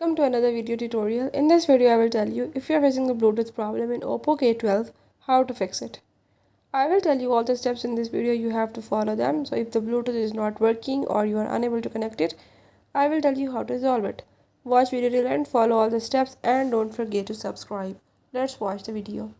Welcome to another video tutorial. In this video I will tell you if you are facing a Bluetooth problem in Oppo K12, how to fix it. I will tell you all the steps in this video, you have to follow them. So if the Bluetooth is not working or you are unable to connect it, I will tell you how to resolve it. Watch video till end, follow all the steps and don't forget to subscribe. Let's watch the video.